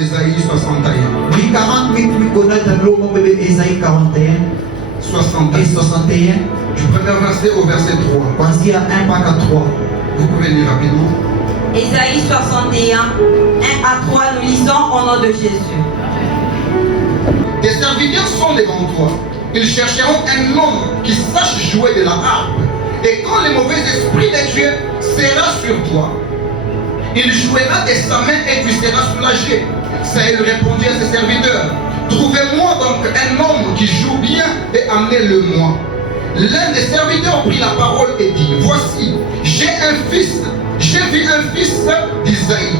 Ésaïe 61. Du 40 minutes, nous connaissons le mot bébé Ésaïe 41 et 61. Du premier verset au verset 3. Voici à 1 par 3. Vous pouvez lire rapidement. Ésaïe 61, 1 à 3, nous lisons au nom de Jésus. Tes serviteurs sont devant toi. Ils chercheront un homme qui sache jouer de la harpe. Et quand le mauvais esprit de Dieu sera sur toi, il jouera de sa main et tu seras soulagé. Saül répondit à ses serviteurs, trouvez-moi donc un homme qui joue bien et amenez-le-moi. L'un des serviteurs prit la parole et dit, voici, j'ai vu un fils d'Isaïe,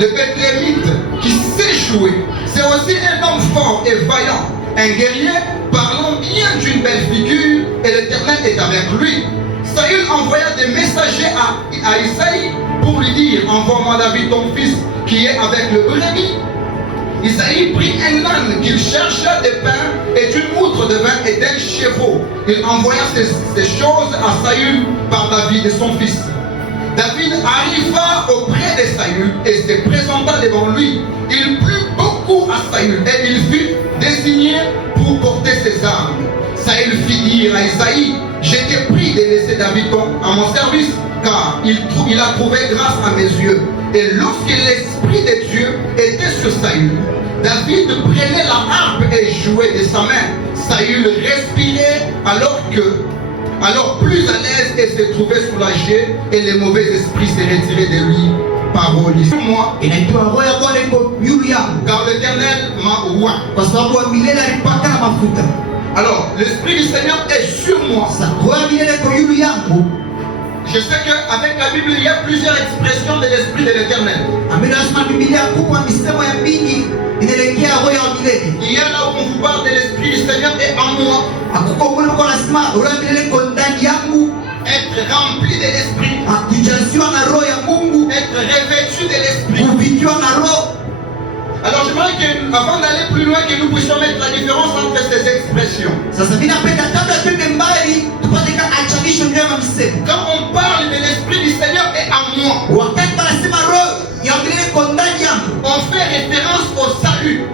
le Bethléemite, qui sait jouer. C'est aussi un homme fort et vaillant, un guerrier parlant bien d'une belle figure, et l'Éternel est avec lui. Saül envoya des messagers à Isaïe pour lui dire, envoie-moi David ton fils qui est avec le brebis. Isaïe prit un âne qu'il chercha des pains et d'une outre de vin et d'un chevaux. Il envoya ces choses à Saül par David et son fils. David arriva auprès de Saül et se présenta devant lui. Il plut beaucoup à Saül et il fut désigné pour porter ses armes. Saül fit dire à Isaïe, je t'ai pris de laisser David à mon service, car il a trouvé grâce à mes yeux. Et lorsque l'Esprit de Dieu était sur Saül, David prenait la harpe et jouait de sa main. Saül respirait alors plus à l'aise et se trouvait soulagé, et les mauvais esprits se retiraient de lui. Parole sur moi, car l'Éternel m'a oint. Alors, l'Esprit du Seigneur est sur moi. Je sais qu'avec la Bible, il y a plusieurs expressions de l'Esprit de l'Éternel. Il y a là où on vous parle de l'Esprit du Seigneur et en moi. Être rempli de l'Esprit. Être revêtu de l'Esprit. Alors j'aimerais qu'avant d'aller plus loin, que nous puissions mettre la différence entre ces expressions. Quand on parle de l'Esprit du Seigneur et en moi, on fait référence au salut.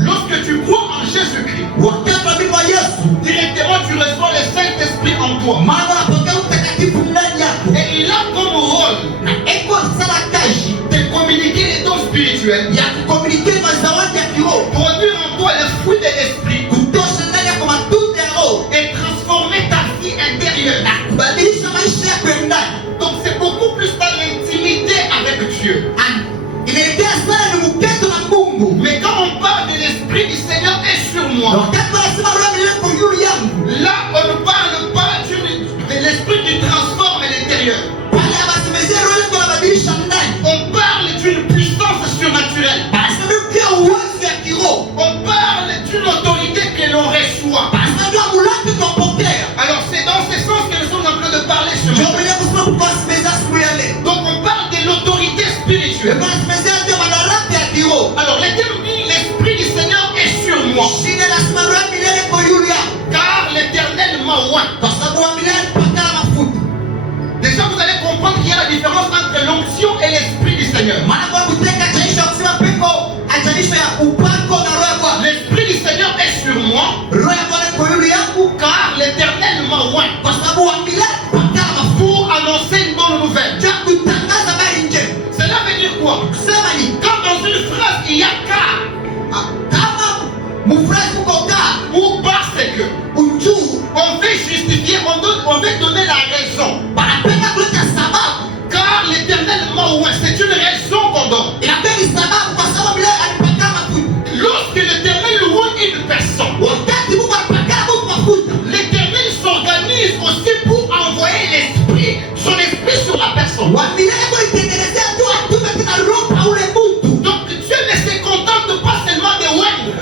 Lorsque tu crois en Jésus-Christ, directement tu reçois le Saint-Esprit en toi. Et il a comme rôle de communiquer les dons spirituels, produire en toi le fruit de l'Esprit et transformer ta vie intérieure. Donc c'est beaucoup plus dans l'intimité avec Dieu. Mais quand on parle de l'Esprit du Seigneur est sur moi, là on ne parle pas de l'Esprit qui transforme l'intérieur. On parle d'une puissance surnaturelle. On parle d'une autorité que l'on reçoit. Alors c'est dans ce sens que nous sommes en train de parler sur moi. Donc on parle de l'autorité spirituelle. Alors l'Éternel dit, l'Esprit du Seigneur est sur moi. Car l'Éternel m'a oint. Déjà vous allez comprendre qu'il y a la différence entre l'onction et l'Esprit du Seigneur. L'Esprit du Seigneur est sur moi, car l'Éternel m'a oint pour annoncer une bonne nouvelle. Cela veut dire quoi? Quand dans une phrase il y a car, ou parce que, on veut justifier, on veut donner la raison. Car l'Éternel m'a oint, c'est une raison qu'on donne. Lorsque l'Éternel oint une personne, l'Éternel s'organise aussi pour envoyer l'Esprit, son Esprit sur la personne. Donc Dieu ne se contente pas seulement de oindre.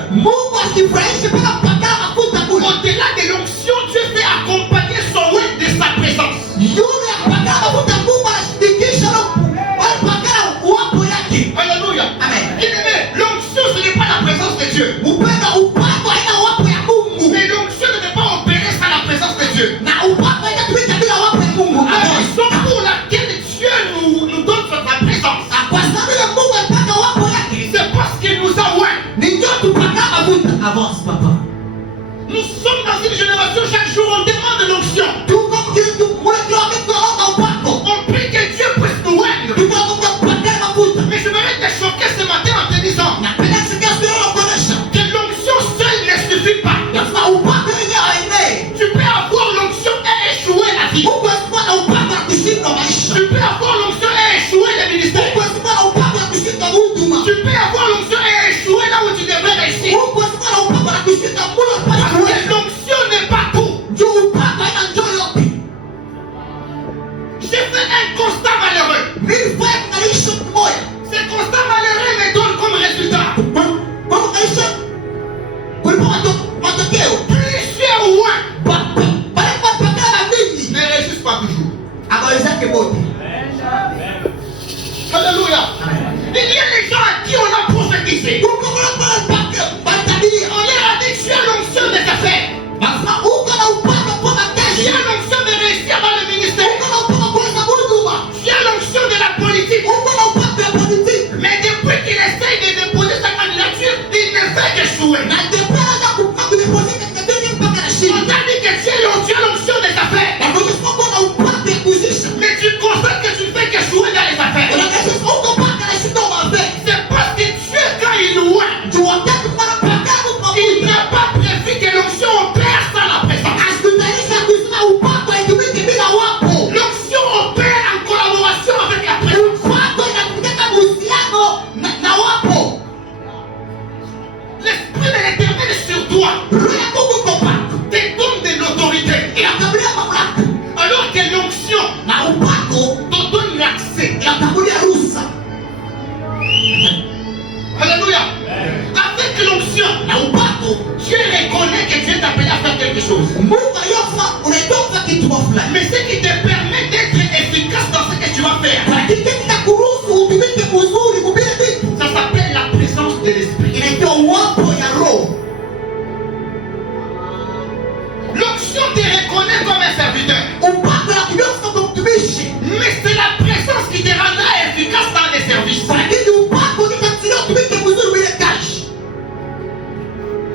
Avance, papa. Nous sommes dans une génération, chaque jour on demande de l'onction. Tu como que tu puedes colocar ao Paco. On prie que Dieu puisse nous Tu oindre. como que pagar ma puta. Mais je voudrais te choquer ce matin en te disant Na pena se que eu não conheço. que l'onction seule ne suffit pas. Eu falo o Paco ele é ainda. Tu peux avoir l'onction et échouer la vie. O quanto para o Paco a custar mais. Tu peux avoir l'onction et échouer le O ministère. quanto para o Paco a custar muito mais. Tu peux avoir l'onction et échouer là où tu devrais réussir. O quanto para o Paco a custar muito Parce para que l'onction n'est pas tout. o Paco ainda não joga. J'ai fait un constat malheureux. Me vai para isso moia. Ce constat malheureux me donne comme résultat Como que isso? Por quanto que eu? plusieurs rois Para pagar a mim. ne réussissent pas toujours. Agora já que bote. Alléluia. Il y a des gens à qui on a prophétisé. O como não para o Paco para tabiria. On leur a dit tu as l'onction des affaires. Mas o cara o Paco para Tu cash. as l'onction de réussir dans le ministère. O cara o Paco coisa muito mais. Tu as l'onction de la politique. O cara o Paco é político. Mais depuis qu'il essaye de déposer sa candidature, il ne fait qu'échouer. Na depois da o Paco depois que tem que pagar a On China. t'a dit que tu as l'onction des affaires. Agora só quando o Paco é coisa. Mais tu constates que tu ne fais qu'échouer dans les affaires. Ela quer ser o Paco a China uma vez. C'est parce que Dieu, quand il nous oint, Tu até para pagar o Paco. il n'a pas prévu que l'onction opère sans la présence. As guitarristas cozinham o Paco aí do meio que vira o apo. L'onction opère en collaboration avec la O présence. Paco ainda fica luciano na apo. L'Esprit de l'Éternel sur toi Rola como o Paco. te donne de l'autorité. E a Gabriela Mamulaco. Alors que l'onction Na o Paco. te donne l'accès. E a Gabriela Russa. Alléluia. Avec l'onction, Na o Paco. Dieu reconnaît que Dieu t'a appelé à faire quelque chose. Muka yofa unatoka kitu fulani. Mais ce qui te permet d'être efficace dans ce que tu vas faire, Lakini kitakuruhusu utumike vizuri kubila vitu. ça s'appelle la présence de l'Esprit. Inaitwa uwapo ya roho. L'onction te reconnaît comme un serviteur. Upako na kugeuka kama mtumishi. Mais c'est la présence qui te rendra efficace dans les services. Lakini upako utakusaidia utumike vizuri bila kazi.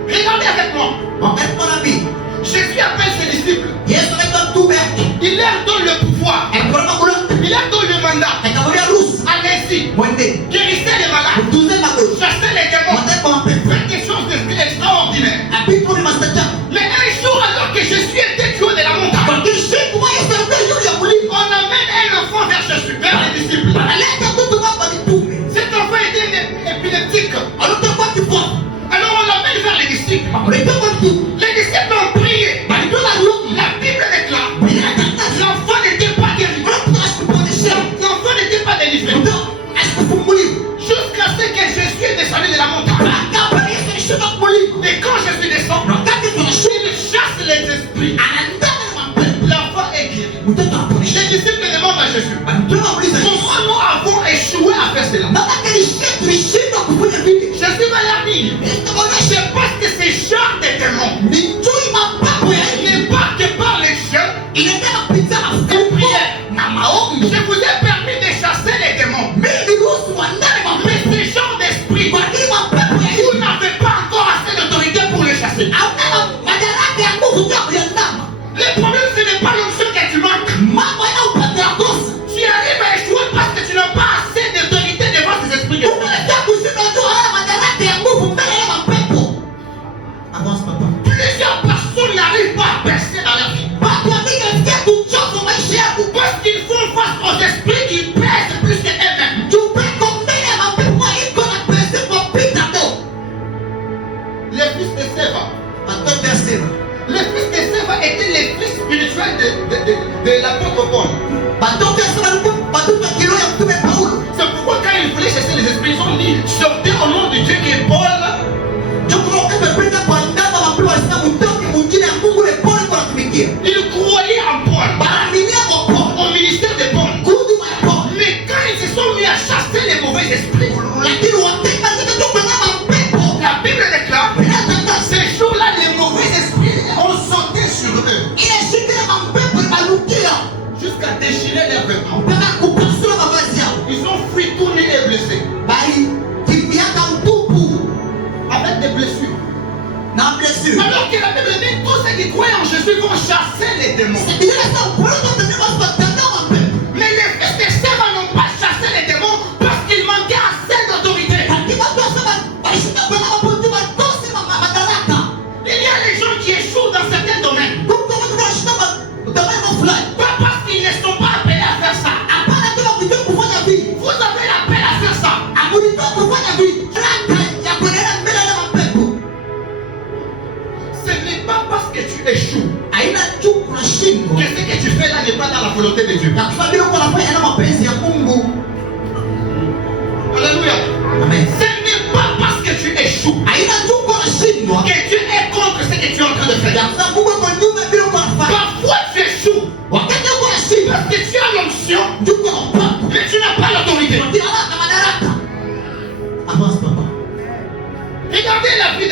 Regardez avec moi. Wakati nabii Jésus appelle ses disciples. Yesu anaitwa mtume wake. Il leur donne le pouvoir. Alikuwa kula Il leur donne le mandat. akamwambia ruhusa Allez-y. mwende. Guérissez les malades. Mtuze magonjwa. Chassez les démons. Mwende kwa mapepo. Faites des choses extraordinaires. Apito ni mastaja. Mais un jour, alors que Jésus était du haut de la montagne, Kwa siku moja Yesu juu ya mlima. on amène un enfant vers Jésus, vers les disciples. Analeta mtoto hapa mitume. Cet enfant était épileptique. Alikuwa kipofu. Alors on l'amène vers les disciples. Akuleta kwa mtume. Les disciples ont prié. Balitola roho. La Bible déclare Bila tangazo. l'enfant n'était pas guéri. Mtu asikuponesha. L'enfant n'était pas délivré. Mtu asikufunguliwa. Jusqu'à ce que Jésus est descendu de la montagne. Akapa Yesu alishuka kumulima. Et quand Jésus descend, Wakati tunashuka il chasse les esprits. anandana na mapepo. L'enfant est guéri. Mtoto aponesha. Les disciples demandent à Jésus, Mtume amuuliza Yesu. comment nous avons échoué à faire cela? Baba kalishia tulishindwa kufanya vile. Jésus va leur dire, Yesu akamwambia c'est parce que ces genres de démons ni juu mapapo ya nne. n'est pas que par les jeunes Inaenda kupita mafuko na maombi. je vous ai permis de chasser les démons. Mimi niruhusu wandani Mais mapepo. ces genres d'esprits, Kwa nini mapepo ya vous nne? n'avez pas encore assez d'autorité pour les chasser. Hauna madaraka ya nguvu ya kuyandama. Le problème, ce n'est pas l'onction que tu manques. Mambo yanayopata kosa. Tu arrives à échouer parce que tu n'as pas assez d'autorité devant ces esprits de feu. Unataka kushinda tu haya madaraka ya nguvu mbele ya mapepo. Avance papa. Plusieurs personnes n'arrivent pas à percer dans leur vie Watu wapiga viatu choto maisha yako. parce qu'ils font face aux esprits qui pèsent plus que eux-mêmes. Tupeko mbele ya mapepo iko na pesa kwa pita tu. Les fils de Séva. Watoto ya Seva. Les fils de Séva étaient les fils spirituels de l'apôtre Paul. Watoto ya Seva walikuwa watoto ya kiroho ya mtume Paulo. C'est pourquoi quand ils voulaient chasser les esprits, ils ont dit sortez au nom de Dieu qui est Paul. Joko umependa kwa ndama mapepo alisema mtoke mwingine ya Mungu le pole kwa kutumikia. Ils croyaient en Paul, Baaminia kwa Paulo. au ministère de Paul. Huduma ya Paulo. Mais quand ils se sont mis à chasser les mauvais esprits, Lakini wateka zikatoka kwenye mapepo. la Bible déclare Inatangaza. ces jours-là, les mauvais esprits ont sauté sur eux Ile shida ya mapepo inalukia. jusqu'à déchirer leurs vêtements. Mpaka kupasua mavazi yao. Ils ont fui tout nus et blessés. Bali kivi yao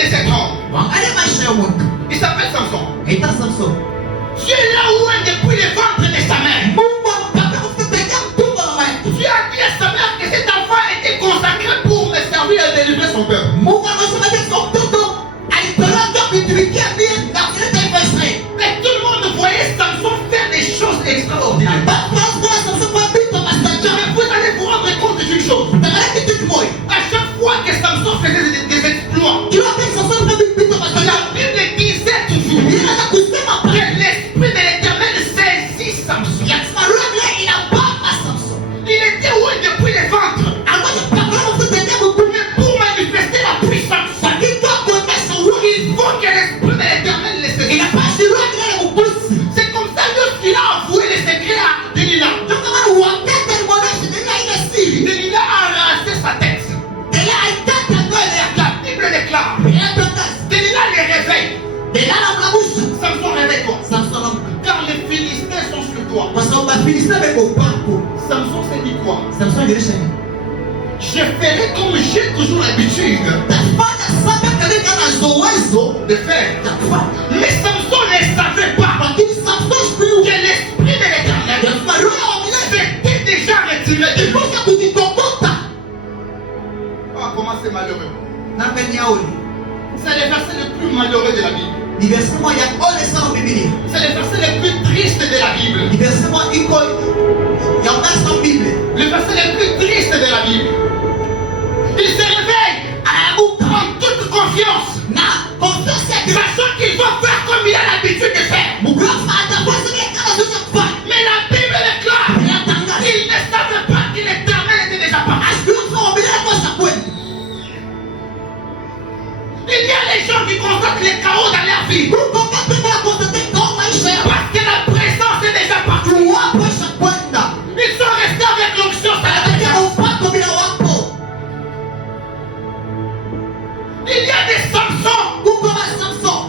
cet homme. Angalia maisha ya mtu. Il s'appelle Samson. Aita Samson. Dieu l'a ouvert depuis le ventre de sa mère. Mungu mpaka kufikia mtumbo wa mama yake. Dieu a dit à sa mère que cet enfant était consacré pour me servir et délivrer son peuple. Mungu anasema kwa mtoto alitolewa kwa kutumikia Biblia na kuleta taifa la Israeli. Mais tout le monde voyait Samson faire des choses extraordinaires. Mais vous allez vous rendre compte d'une chose. À chaque fois que Samson faisait des exploits, la Bible disait toujours que l'Esprit de l'Éternel saisit Samson. Il était où depuis le ventre. Mais pour manifester la puissance, il faut que l'Esprit de l'Éternel le saisisse. C'est comme ça qu'il a avoué les secrets à Delilah. Delilah a arraché sa tête. La Bible déclare. Delilah les réveille. Samson, réveille-toi. Car les Philistins sont sur toi. Samson s'est dit quoi? Je ferai comme j'ai toujours l'habitude de faire. Mais Samson ne savait pas que l'Esprit de l'Éternel s'était déjà retiré de lui. Ah, comment c'est malheureux. C'est le verset le plus malheureux de la Bible. C'est le verset le plus triste de la Bible. Le verset le plus triste de la Bible. Il se réveille en toute confiance, sachant qu'il va faire comme il a l'habitude de faire. Mais la Bible déclare qu'il ne savait pas que l'Éternel était déjà parti. Il y a les gens qui constatent les chaos dans leur vie parce que la présence est déjà partie. Ils sont restés avec l'onction. Il y a des Samsons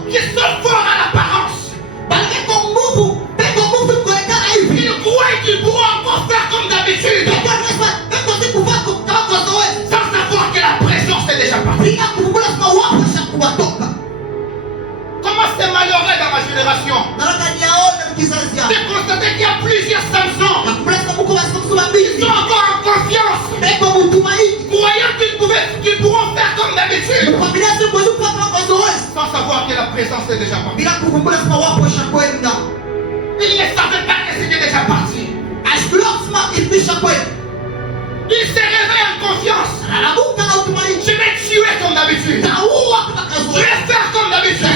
qui sont forts à l'apparence. Ils croient qu'ils pourront encore faire comme d'habitude sans savoir que la présence est déjà partie. Comment c'est malheureux dans ma génération de constater qu'il y a plusieurs Samsons qui sont encore en confiance, croyant qu'ils pourront faire comme d'habitude sans savoir que la présence est déjà partie. Ils ne savaient pas que c'était déjà parti. Ils se réveillent en confiance. Je vais tuer comme d'habitude. Je vais faire comme d'habitude.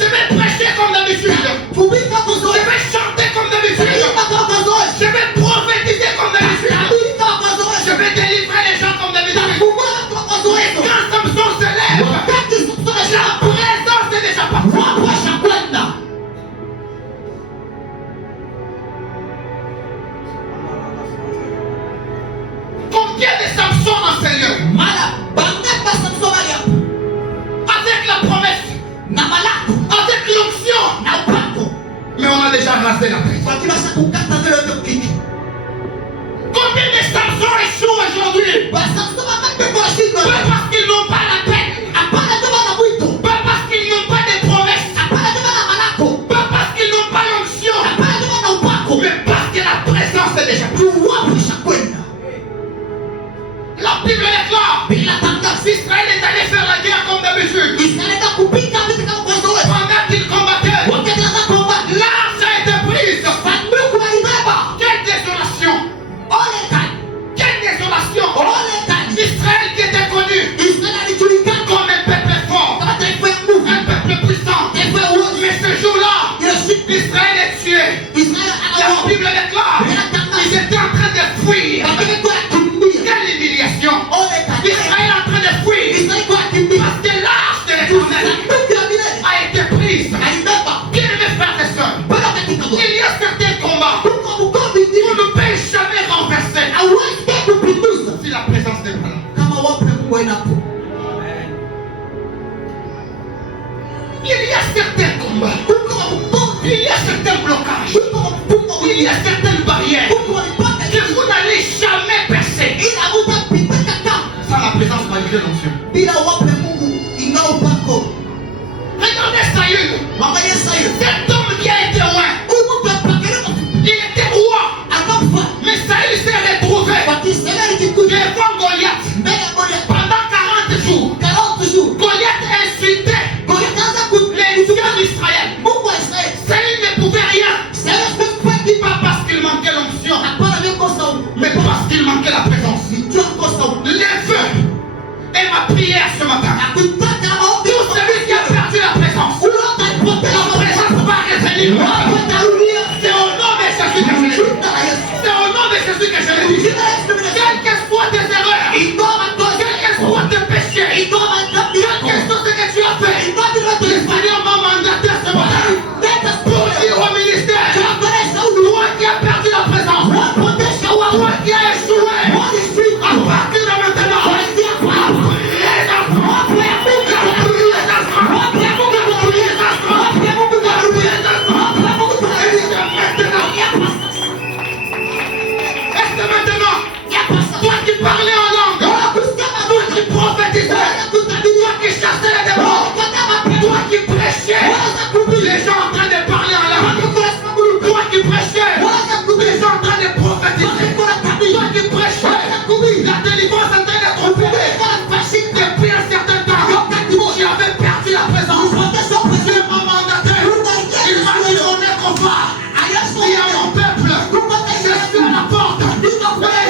Je vais prêcher comme d'habitude. Je vais chanter comme d'habitude. Je vais prophétiser comme d'habitude. Je vais délivrer les gens comme d'habitude. Et quand Samson se lève, la présence est déjà partie. Combien de Samson en Seigneur avec la promesse, avec l'onction, mais on a déjà rasé la tête. Combien de Samson échouent aujourd'hui? Pas parce qu'ils n'ont pas la paix, pas parce qu'ils n'ont pas de promesses, pas parce qu'ils n'ont pas l'onction, mais parce que la présence est déjà partie. La Bible déclare Israël est allé faire la guerre comme d'habitude. Pendant qu'il combattait, l'arche a été prise. Quelle désolation! Quelle désolation! Israël qui était connu comme un peuple fort, un peuple puissant. Mais ce jour-là, Israël est tué. La Bible déclare qu'ils étaient en train de fuir. Quelle humiliation! Israël est en train de fuir parce que l'arche de l'Éternel a été prise. Bien-aimés frères et sœurs, il y a certains combats qu'on ne peut jamais renverser si la présence n'est pas là. Il y a certains combats, il y a certains blocages, il y a certaines barrières que vous n'allez jamais percer sans la présence malgré l'onction. les vœux et ma prière ce matin. Pour celui qui a perdu la présence. La présence va revenir. C'est au nom de Jésus que je le dis. C'est au nom de Jésus que je le dis. Quelles que soient tes erreurs, quels que soient tes péchés, quelle chose que tu as fait, le Seigneur m'a mandaté ce matin pour dire au ministère, toi qui as perdu la présence, toi qui as échoué, à partir de maintenant, toi qui parlais en langue, toi qui prophétisais, toi qui chassais les démons, toi qui prêchais, les gens en train de parler en langue, toi qui prêchais, les gens en train de prophétiser, toi qui prêchais, la délivrance en train d'être opérée, depuis un certain temps, tu avais perdu la présence, Dieu m'a mandaté, il m'a dit on est qu'on va, il y a mon peuple, je suis à la porte, et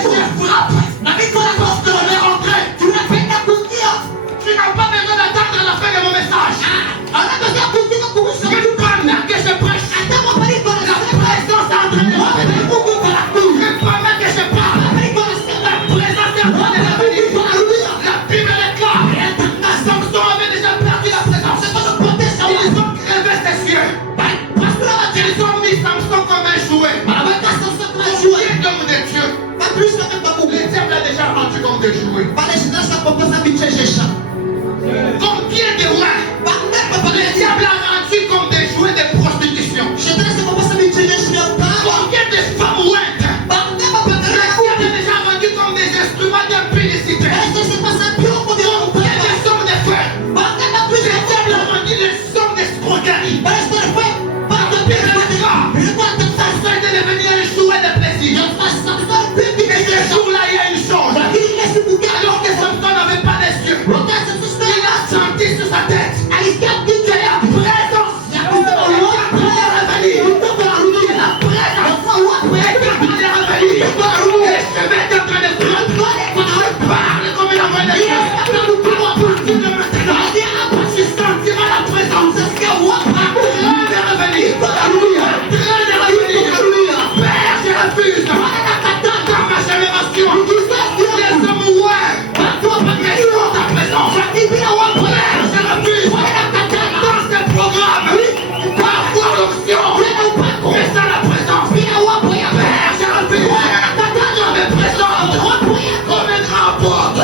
je frappe. Lorsque je vais rentrer, tu n'as pas besoin d'attendre la fin de mon message. Pendant que je prêche, la présence est en train de revenir. Pendant que je parle, la présence est en train de revenir. La Bible est claire. Samson avait déjà perdu la présence. Ils ont crevé ses yeux. Ils ont mis Samson comme un jouet. Qui est comme des dieux. Le diable a déjà rendu comme des jouets. Combien de rois le diable a rendu comme des jouets de prostitution? Combien de femmes ouintes le diable a déjà rendu comme des instruments d'impudicité? Combien de sommes de feu le diable a rendu des sommes d'escroquerie? Ça est devenu un jouet de plaisir. Et ce jour-là, il y a une chose. Alors que Samson n'avait pas les yeux, il a senti sur sa tête que la présence est en train de revenir. La présence est en train de revenir. Les cheveux sont en train de prendre. Je parle comme il a envoyé de Dieu. À partir de maintenant, tu sentiras la présence. En train de revenir. En train de revenir. Père, je refuse. Dans ma génération, les hommes ouverts, mais sans ta présence. Père, je refuse. Dans ce programme, parfois l'option, mais sans la présence. Père, je refuse. Je me présente comme un grand apôtre,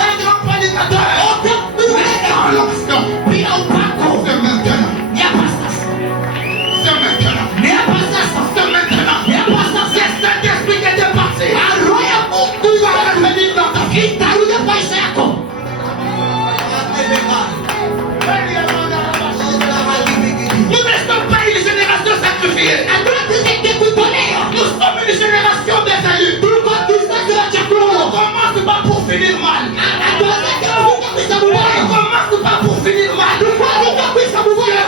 un grand prédicateur, mais sans l'option. C'est maintenant. C'est maintenant. C'est maintenant. C'est Saint-Esprit qui est parti. Tu vas revenir dans ta vie. Nous ne sommes pas une génération sacrifiée. Nous sommes une génération des élus. On commence pas pour finir mal. On commence pas pour finir mal. Dieu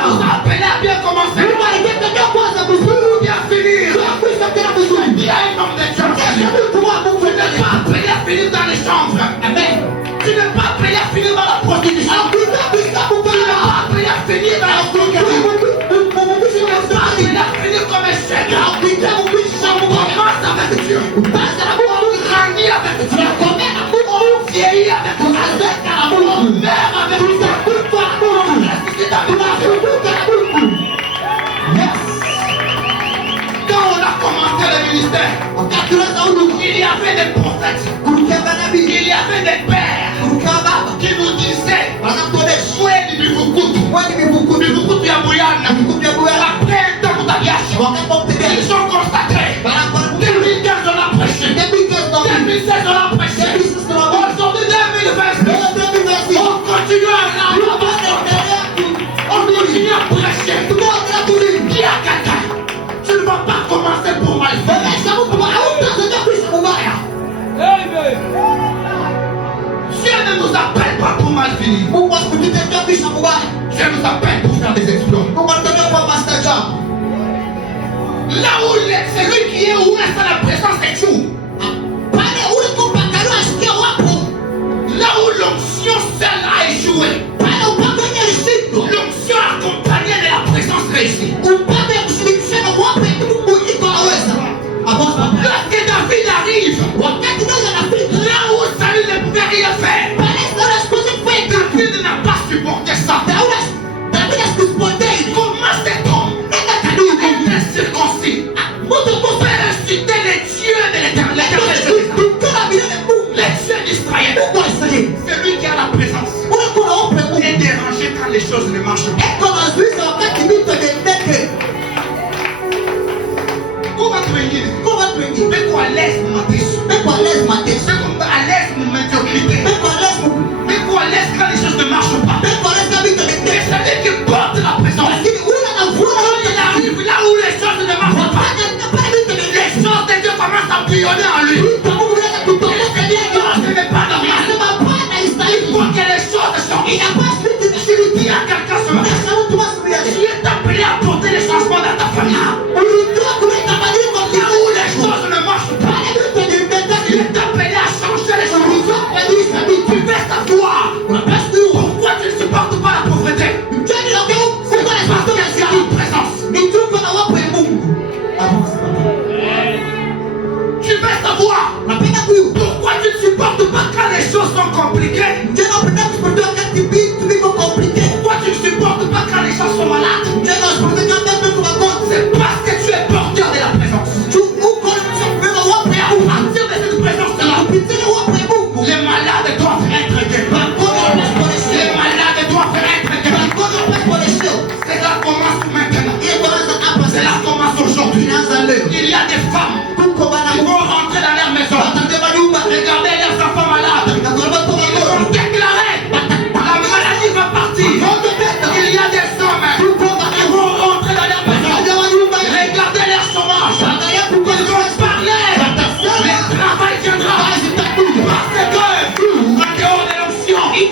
vous a appelé à bien commencer. Bien finir. Il y a un homme de Dieu. Tu n'es pas appelé à finir dans les chambres. Tu n'es pas appelé à finir dans la prostitution. Tu n'es pas appelé à finir dans la prostitution. Tu n'es pas appelé à finir comme un chef. Commence avec Dieu. Grandis avec Dieu. On vieillit avec Dieu. On meurt avec Dieu. On ressuscite avec Dieu. Quand on a commencé le ministère, il y avait des prophètes, il y avait des pères qui nous disaient Moué du Bivukutu ya Bouyane. Après un temps pour ta biache, ils ont constaté 2015 on a prêché, 2016 on a prêché, aujourd'hui 2020 on continue à prêcher. Qui a quelqu'un? Tu ne vas pas commencer pour mal faire. Dieu ne nous appelle pas pour mal finir. Dieu nous appelle pour faire des exploits. Là où il est, celui qui est où est à la présence des jours. compliqué. Pourquoi tu ne supportes pas quand les gens sont malades? C'est parce que tu es porteur de la présence. À partir de cette présence-là, les malades doivent être guéris. Les malades doivent être guéris. Cela commence maintenant. Cela commence aujourd'hui. Il y a des femmes qui vont rentrer dans leur maison. Regardez leurs enfants malades. Ils vont déclarer la maladie va partir. Il y a des hommes qui vont rentrer dans leur maison. Regardez leur chômage. Ils vont parler. Le travail viendra. Parce que en dehors de l'onction, ils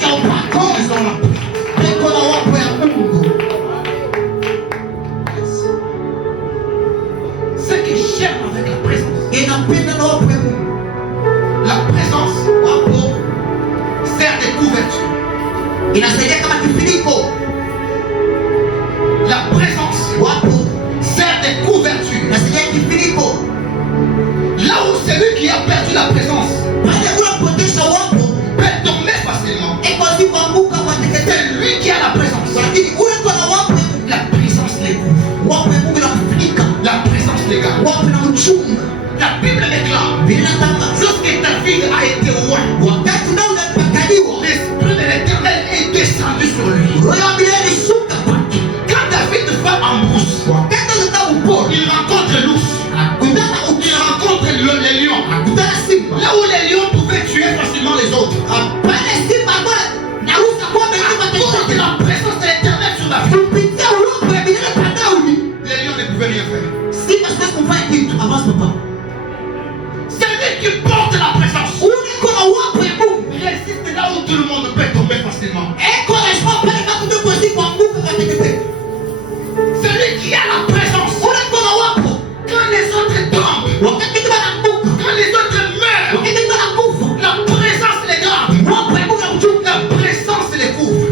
ont la ce qui j'aime avec la présence. La présence sert de couverture. La présence sert de couverture. Là où celui qui a perdu la présence peut tomber facilement, c'est lui qui a la présence. La présence les couvre. La présence les garde. La Bible déclare, lorsque David a été roi, l'Esprit de l'Éternel est descendu sur lui. Quand David va en brousse, il rencontre l'ours, il rencontre les lions. Là où les lions pouvaient tuer facilement les autres. À cause de la présence de l'Éternel sur David, les lions ne pouvaient rien faire. Celui qui porte la présence résiste là où tout le monde peut tomber facilement. Celui qui a la présence, quand les autres tombent, quand les autres meurent, la présence les garde, la présence les couvre.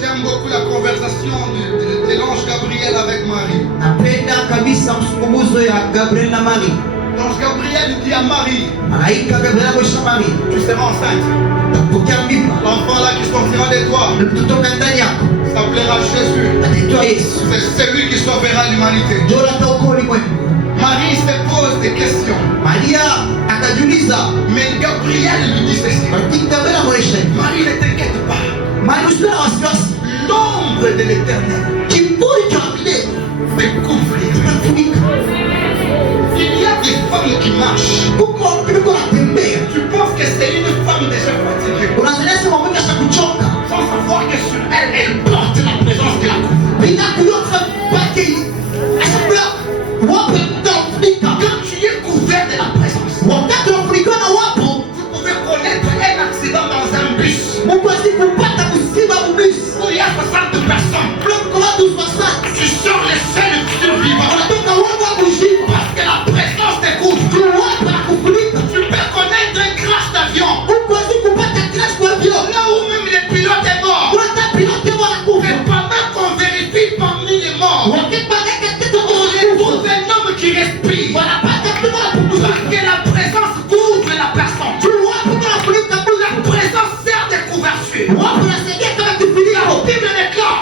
J'aime beaucoup la conversation de l'ange Gabriel avec Marie. L'ange Gabriel dit à Marie, tu seras enceinte. L'enfant là qui sortira de toi s'appellera Jésus. C'est celui qui sauvera l'humanité. Marie se pose des questions. Mais Gabriel lui dit ceci. Marie, ne t'inquiète pas. L'ombre de l'Éternel te couvrira. Il y a des femmes qui marchent. Tu penses que c'est une femme déjà fatiguée, sans savoir que sur elle, elle porte la présence de la couvre. Quand tu es couvert de la présence, vous pouvez connaître un accident dans un bus où il y a 60 personnes. Tu sors le seul survivant parce que la présence te couvre. Tu peux connaître un crash d'avion là où même le pilote est mort. Et pendant qu'on vérifie parmi les morts, on retrouve un homme qui respire. Parce que la présence couvre la personne. La présence sert de couverture. La Bible déclare,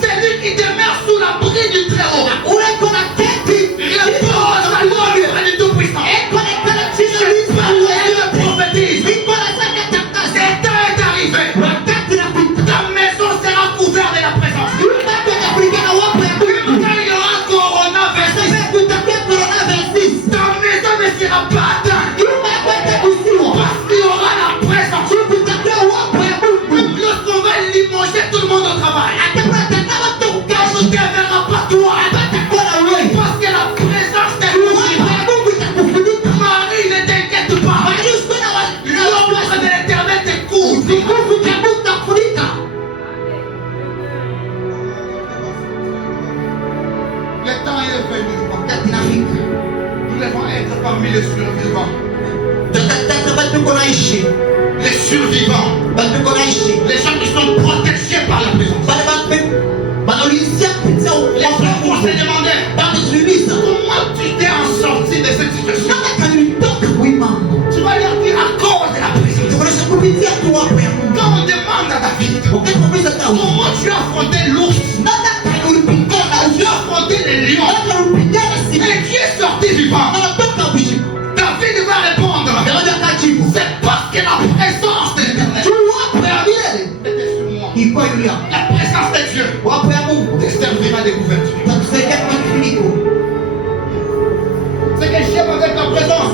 celui qui demeure sous l'abri du Très-Haut repose à l'ombre du Tout-Puissant. Je prophétise, le temps est arrivé. Ta maison sera couverte de la présence. Quand il y aura coronavirus, ta maison ne sera pas atteinte. Parce qu'il y aura la présence. Lorsqu'on va limoger tout le monde au travail, on ne verra pas toi. Parce que la présence te couvrira. Marie, ne t'inquiète pas. L'ombre de l'Éternel te couvre. Le temps est venu. Nous devons être parmi les survivants. Les survivants. Les gens qui sont protégés par la présence. Les gens vont se demander comment tu t'es en sorti de cette situation. C'est parce que la présence de l'Éternel était sur moi. La présence de Dieu te servira de couverture. Ce que j'aime avec la présence,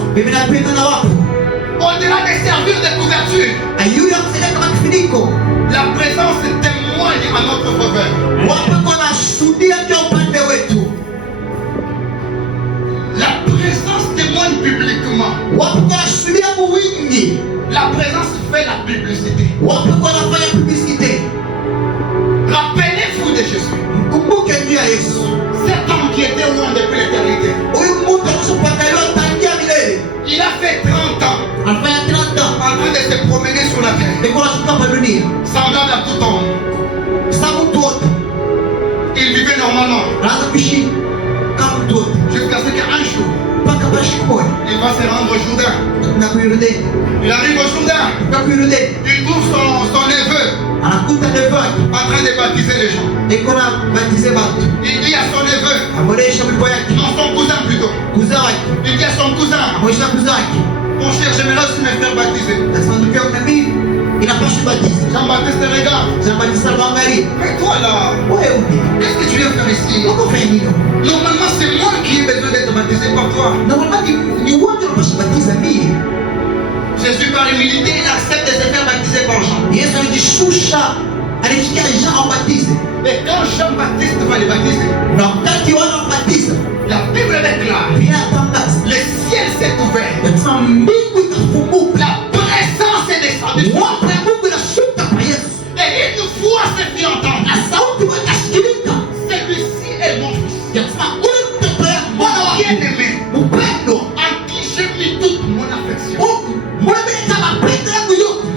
au-delà de servir de couverture, la présence témoigne à notre faveur. La présence témoigne publiquement. La présence fait la publicité. Rappelez-vous de Jésus. Cet homme qui était loin depuis l'éternité. Il a fait 30 ans en train de se promener sur la terre, semblable à tout homme. Il vivait normalement jusqu'à ce qu'un jour il va se rendre au Jourdain. Il arrive au Jourdain. Il trouve son neveu en train de baptiser les gens. Il dit à son neveu, non, son cousin plutôt. Il dit à son cousin, mon cher, j'aimerais aussi me faire baptiser. Jean-Baptiste regarde. Mais toi là, qu'est-ce que tu viens faire ici? Normalement c'est moi qui ai besoin d'être baptisé par toi. Jésus par humilité, il accepte de se faire baptiser par Jean. Et quand Jean-Baptiste va les baptiser, la Bible déclare, le ciel s'est ouvert. La présence est descendue. Et une voix se fit entendre. Celui-ci est mon fils. Mon bien-aimé, en qui j'ai mis toute mon affection.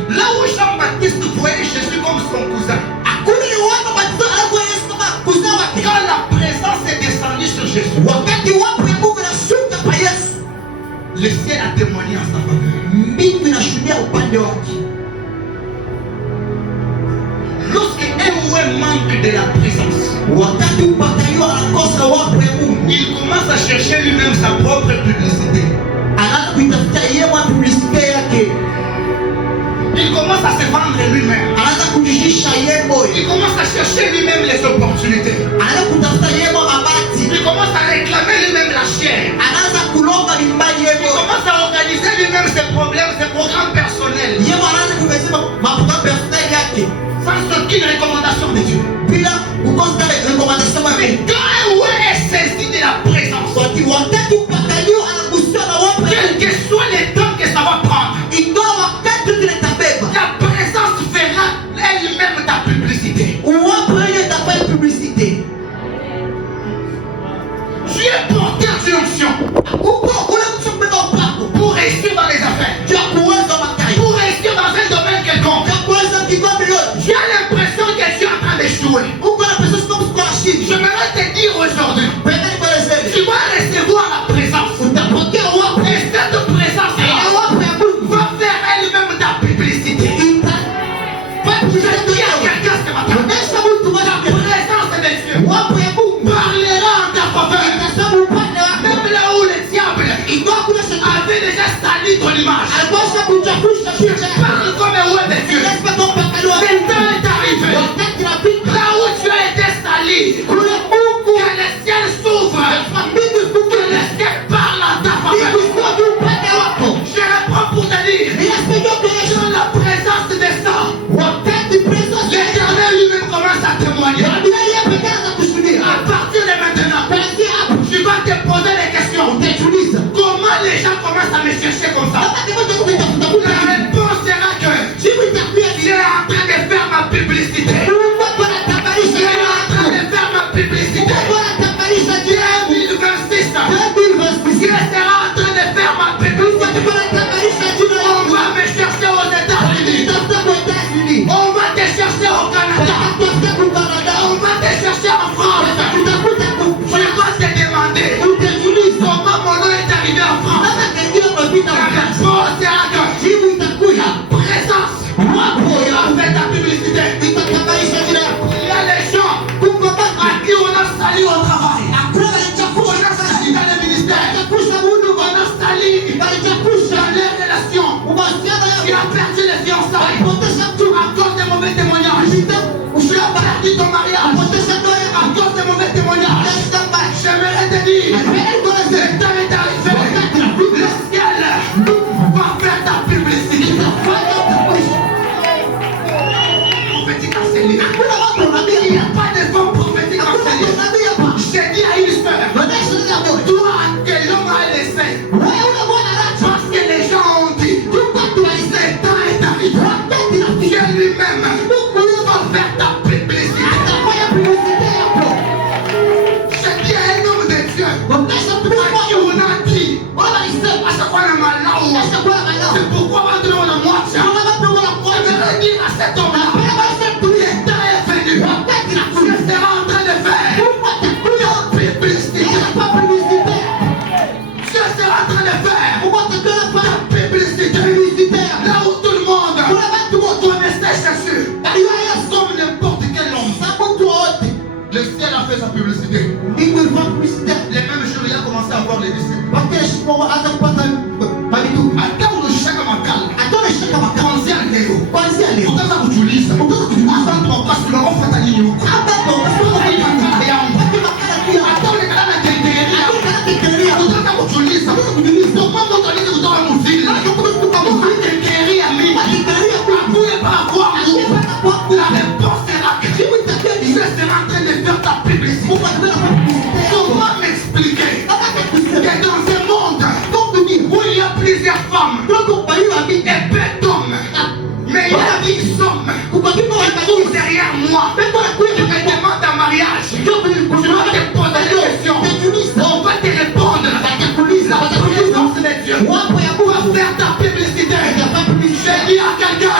Là où Jean-Baptiste voyait Jésus comme son cousin, quand la présence est descendue sur Jésus, le ciel a témoigné en sa faveur. Lorsque un manque de la présence, il commence à chercher lui-même sa propre publicité. Il commence à se vendre lui-même. Il commence à chercher lui-même les opportunités. Il commence à réclamer lui-même la chair. Il commence à organiser lui-même ses problèmes, ses programmes personnels. Sans aucune recommandation de Dieu. Mais quand un ouais est saisi de la présence, quel que soit les temps que ça va prendre, la présence fera elle-même ta publicité. Tu es porteur d'une onction pour réussir dans les affaires, pour réussir dans un domaine quelconque. Tu as l'impression que tu es en train d'échouer. J'aimerais te dire aujourd'hui, tu vas recevoir la présence. Et cette présence va faire elle-même ta publicité. Je dis à quelqu'un ce matin, la présence de Dieu parlera en ta faveur. Même là où le diable avait déjà sali ton image, tu parles comme un roi de Dieu. Le temps est arrivé. Là où tu as été sali, que le ciel s'ouvre, que le ciel parle en ta faveur. Je reprends pour te dire, quand la présence descend, l'Éternel lui-même commence à témoigner. À partir de maintenant, tu vas te poser des questions. Comment les gens commencent à me chercher comme ça? La réponse sera que tu es en train de faire ma publicité. Tu es en train de faire ma publicité. 2026, tu seras en train de faire ma publicité. On va me chercher aux États-Unis. On va te chercher au Canada. On va te chercher en France. Je vais te demander comment mon nom est arrivé en France. La réponse sera que la présence va faire ta publicité. Il y a les gens à qui on a sali au travail. On a sali dans le ministère. On a sali dans les relations. C'est pourquoi maintenant on a moitié. Je vais dire à cet homme-là, le temps est venu. Ce sera en train de faire publicité. Ce sera en train de faire publicité. Là où tout le monde connaissait Jésus. Comme n'importe quel homme. Le ciel a fait sa publicité. Les mêmes jours, il a commencé à voir les disciples. Attends le chèque à ma calme. Kwanzia leo. Utaanza kujiuliza. Asante kwa kasi na ofa tani yuko. Attends le kana tengeria. Utaanza kujiuliza. Kwa mambo utaliza kutoa muzili. Tengeria mimi. Akuye pa kwangu. La réponse sera que je serai en train de faire ta publicité. Comment m'expliquer que dans ce monde où il y a plusieurs femmes et peu d'hommes, mais il y a une somme qui court derrière moi, je me demande en mariage, je vais te poser des questions, on va te répondre, la puissance de Dieu, on va faire ta publicité. Je dis à quelqu'un,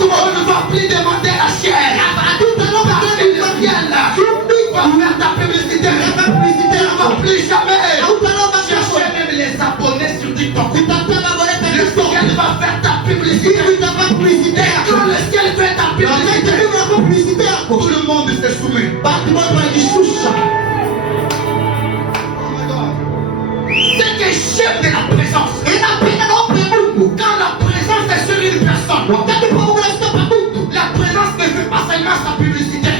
on ne va plus demander la chair, parce qu'il vient là, on va faire ta publicité, on ne va plus jamais chercher même les abonnés sur TikTok. Le ciel va faire ta publicité. Et quand le ciel fait ta publicité, tout le monde se soumet. C'est que j'aime de la présence. Quand la présence est sur une personne, la présence ne fait pas seulement sa publicité.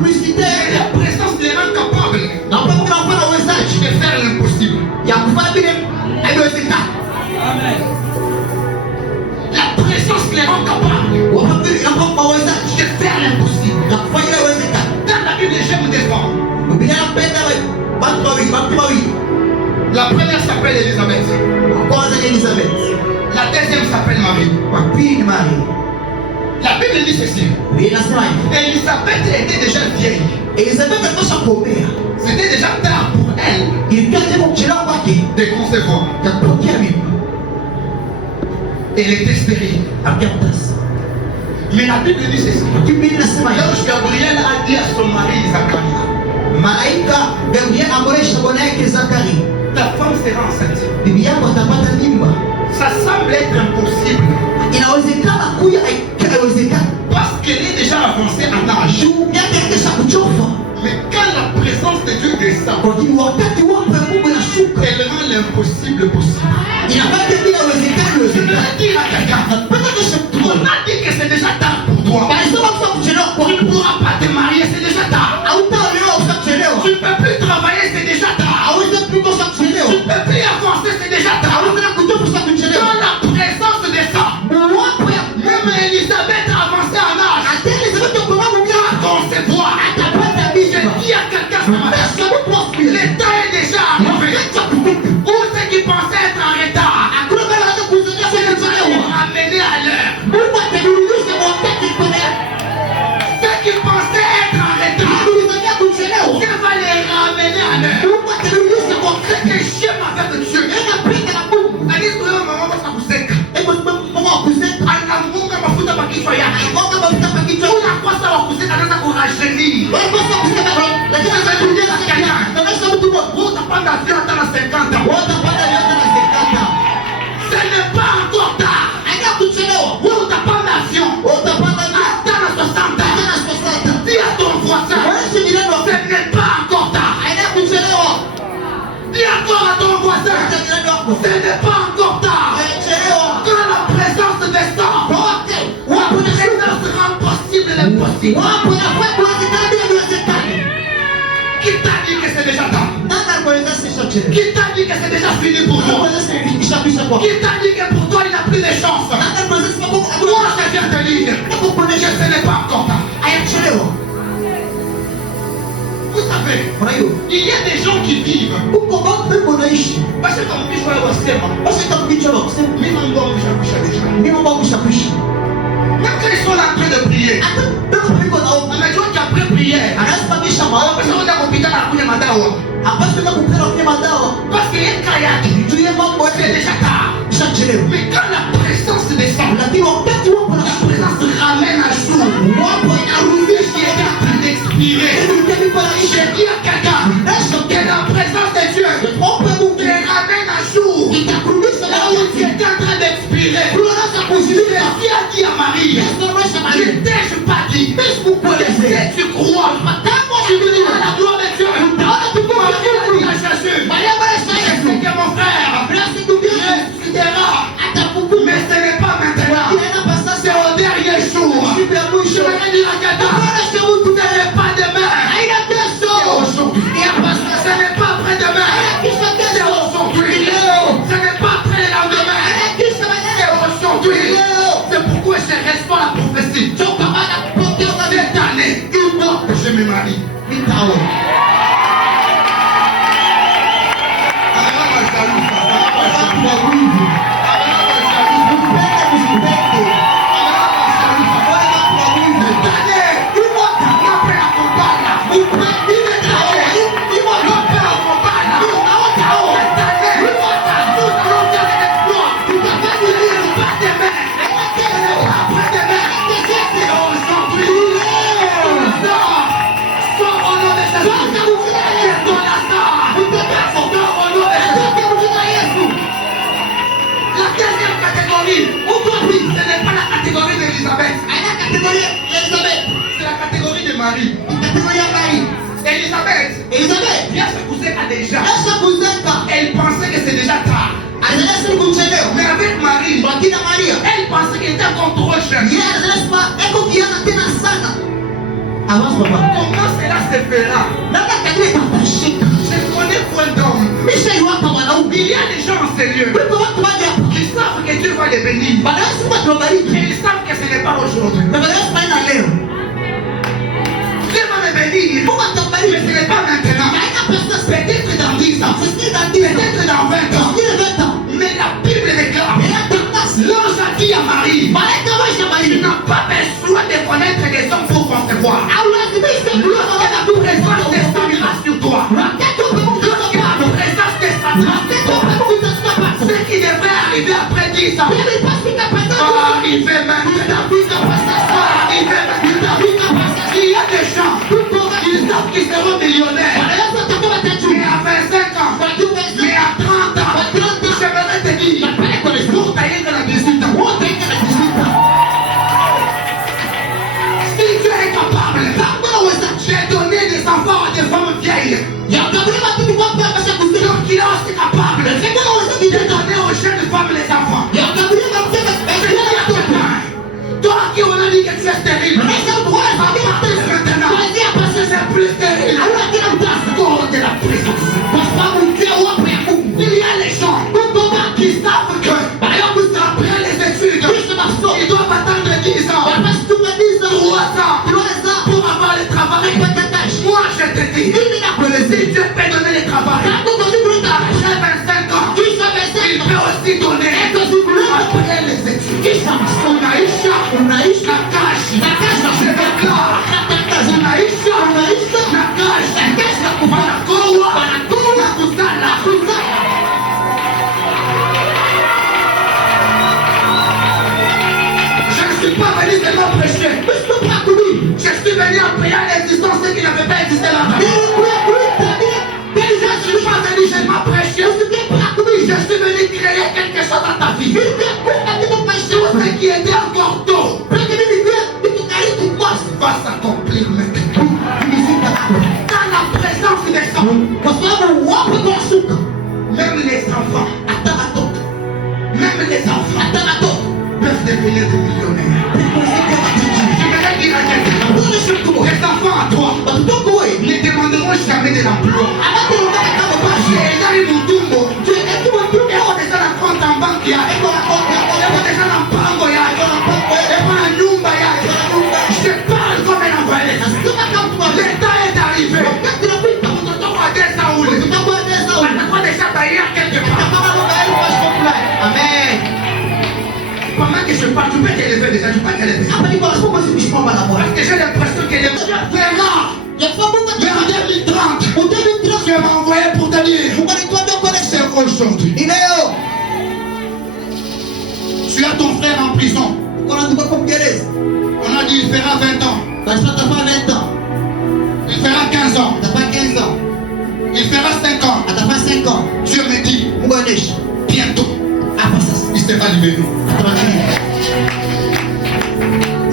Mais la présence les rend capables de faire l'impossible. La présence les rend capables de faire l'impossible. Dans la Bible, j'aime défendre. La première s'appelle Élisabeth. La deuxième s'appelle Marie. La Bible dit ceci. Élisabeth était déjà vieille. C'était déjà tard pour elle de concevoir. Elle était stérile. Mais la Bible dit ceci. Lorsque Gabriel a dit à son mari Zacharie, ta femme sera enceinte. Ça semble être impossible. Parce qu'elle est déjà avancée en âge. Mais quand la présence de Dieu descend, elle rend l'impossible possible. Je vais dire à quelqu'un, on a dit que c'est déjà tard pour toi. Tu ne pourras pas te marier, c'est déjà tard. Tu ne peux plus travailler, c'est déjà tard. Tu ne peux plus avancer, c'est déjà tard. Quand la présence descend, même Élisabeth a avancé en âge. Concevoir. Je dis à quelqu'un ce matin, le temps est déjà arrivé. Où ceux qui pensaient être en retard, amener à l'heure. Ceux qui pensaient être en retard, Dieu va les ramener à l'heure. C'est que j'aime avec Dieu. Allez, trouver maman parce que vous êtes. Anamunga mafuta makichwa yake. Unakosa wa kuzeka anaanza kurajeunir. Utapanda avion hata na 50 ans. Ce n'est pas encore tard. Utapanda avion hata na 60 ans. Dis à ton voisin, ce n'est pas encore tard. Dis encore à ton voisin, ce n'est pas encore tard. Quand la présence descend, la présence rend possible l'impossible. Qui t'a dit que c'est déjà tard? Qui t'a dit que c'est déjà fini pour toi? Qui t'a dit que pour toi il n'a plus de chance? Moi je viens te dire que ce n'est pas encore tard. Vous savez, il y a des gens qui vivent. Parce que comme je vois au cinéma, même quand ils sont là en train de prier, on a dit qu'après prière, parce qu'on a compris dans la Madawa. Parce qu'il y a un kayak, c'est déjà tard. chaque génération. Mais quand la présence descend, Lakini wakati wapo na la présence ramène à jour wapo ce inarudisha qui était en train d'expirer. J'ai dit à quelqu'un que la présence de Dieu te ramène à jour là où tu étais en train d'expirer. Jésus a dit à Marie, je t'ai pas dit, laissez tu crois. Tu verras la gloire de Dieu. Marie a dit à Jésus, je sais que mon frère ressuscitera, mais ce n'est pas maintenant. C'est au dernier jour. Je vais dire à quelqu'un, ce n'est pas demain. C'est aujourd'hui. Ce n'est pas après-demain. C'est aujourd'hui. Ce n'est pas après le lendemain. C'est aujourd'hui. C'est pourquoi je reste pas la prophétie. Cette année, une fois que je me marie. Ce n'est pas la catégorie d'Élisabeth. C'est la catégorie de Marie. Élisabeth, bien s'épouser a déjà. Elle pensait que c'est déjà tard. Mais avec Marie, elle pensait qu'elle était encore trop jeune. Comment cela se fera? Je connais point d'homme. Il y a des gens en sérieux qui savent que Dieu va les bénir. Mais ils savent que ce n'est pas aujourd'hui. Dieu va les bénir. Mais ce n'est pas maintenant. Peut-être dans 10 ans. Peut-être dans 20 ans. Mais la Bible déclare. L'ange a dit à Marie, tu n'as pas besoin de connaître les hommes pour concevoir. Lorsque la présence descendra sur toi, lorsque la présence descendra, ce qui devrait arriver après 10 ans, va arriver maintenant. Va arriver maintenant. Il y a des gens qui savent qu'ils seront millionnaires. Mais à 25 ans, mais à 30 ans, j'aimerais te dire, pour tailler de la 18 ans. Si Dieu est capable, j'ai donné des enfants à des femmes vieilles. Donc il est aussi capable de donner aux jeunes femmes les enfants. Toi qui on a dit que tu es stérile, maintenant, c'est plus stérile. Oh, de la présence. Il y a les gens qui savent que après les études, ils doivent attendre 10 ans, 3 ans pour avoir le travail. Moi je te dis, si Dieu peut donner le travail, après 25 ans, il peut aussi donner après les études. Unaisha Nakashi, je déclare, Unaisha Nakashi, Banakoa, Nakuzala. Je ne suis pas venu seulement prêcher. Je suis venu en priant l'existence qui n'avait pas existé là-bas. Je ne suis pas venu seulement prêcher. Je suis venu créer quelque chose dans ta vie. Tout ce qui était encore tôt va s'accomplir maintenant. Dans la présence des hommes, même les enfants, peuvent devenir des millionnaires. Je vais dire à quelqu'un, les enfants à toi ne demanderont jamais de l'emploi. Je parle comme un envoyé. L'état est arrivé. Déjà taillé à quelque part. Amen. Pendant que je parle, tu peux t'élever déjà, tu peux t'élever. Parce que j'ai l'impression que les vraiment, en 2030, tu m'as envoyé pour te dire, c'est aujourd'hui. Tu as ton frère en prison. Kuna ndugu kwa gereza. On a dit il fera 20 ans. Basi atafa 20 ans. Il fera 15 ans. Atafa 15 ans. Il fera 5 ans. Atafa 5 ans. Dieu me dit, Mungu aonesha. bientôt, Hapa sasa. il sera libéré. Atawachia.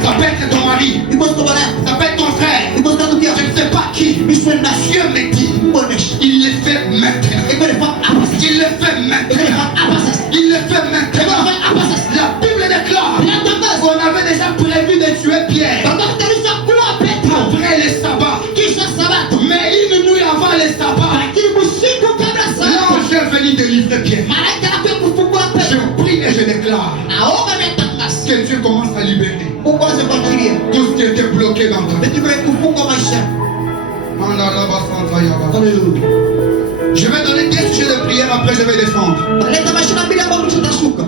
Ça peut être ton mari. Iko stobana. Ça peut être ton frère. Iko statukia. Je ne sais pas qui. Bismillah. Dieu me dit, Mungu aonesha. il le fait maintenant. Iko defa hapa sasa. Il le fait Iko maintenant. defa hapa sasa. Il le fait Iko maintenant. defa hapa sasa. La Bible déclare Inatangaza. qu'on avait déjà prévu de tuer Pierre Bakatarisha kuwa Petro. après le sabbat. Kisha sabato. Mais une nuit avant le sabbat, Lakini usiku kabla sabato. l'ange est venu délivrer Pierre. Malaika anakuja kufungua Je Petro. prie et je déclare Naomba natangaza. que Dieu commence à libérer Mungu aanze kuachilia. tout ce qui était bloqué dans ta vie. Vitu vya kufunga maisha. Haleluya. Je vais donner 10 sujets de prière, après je vais descendre. Leta mashina mbili ambayo tutashuka.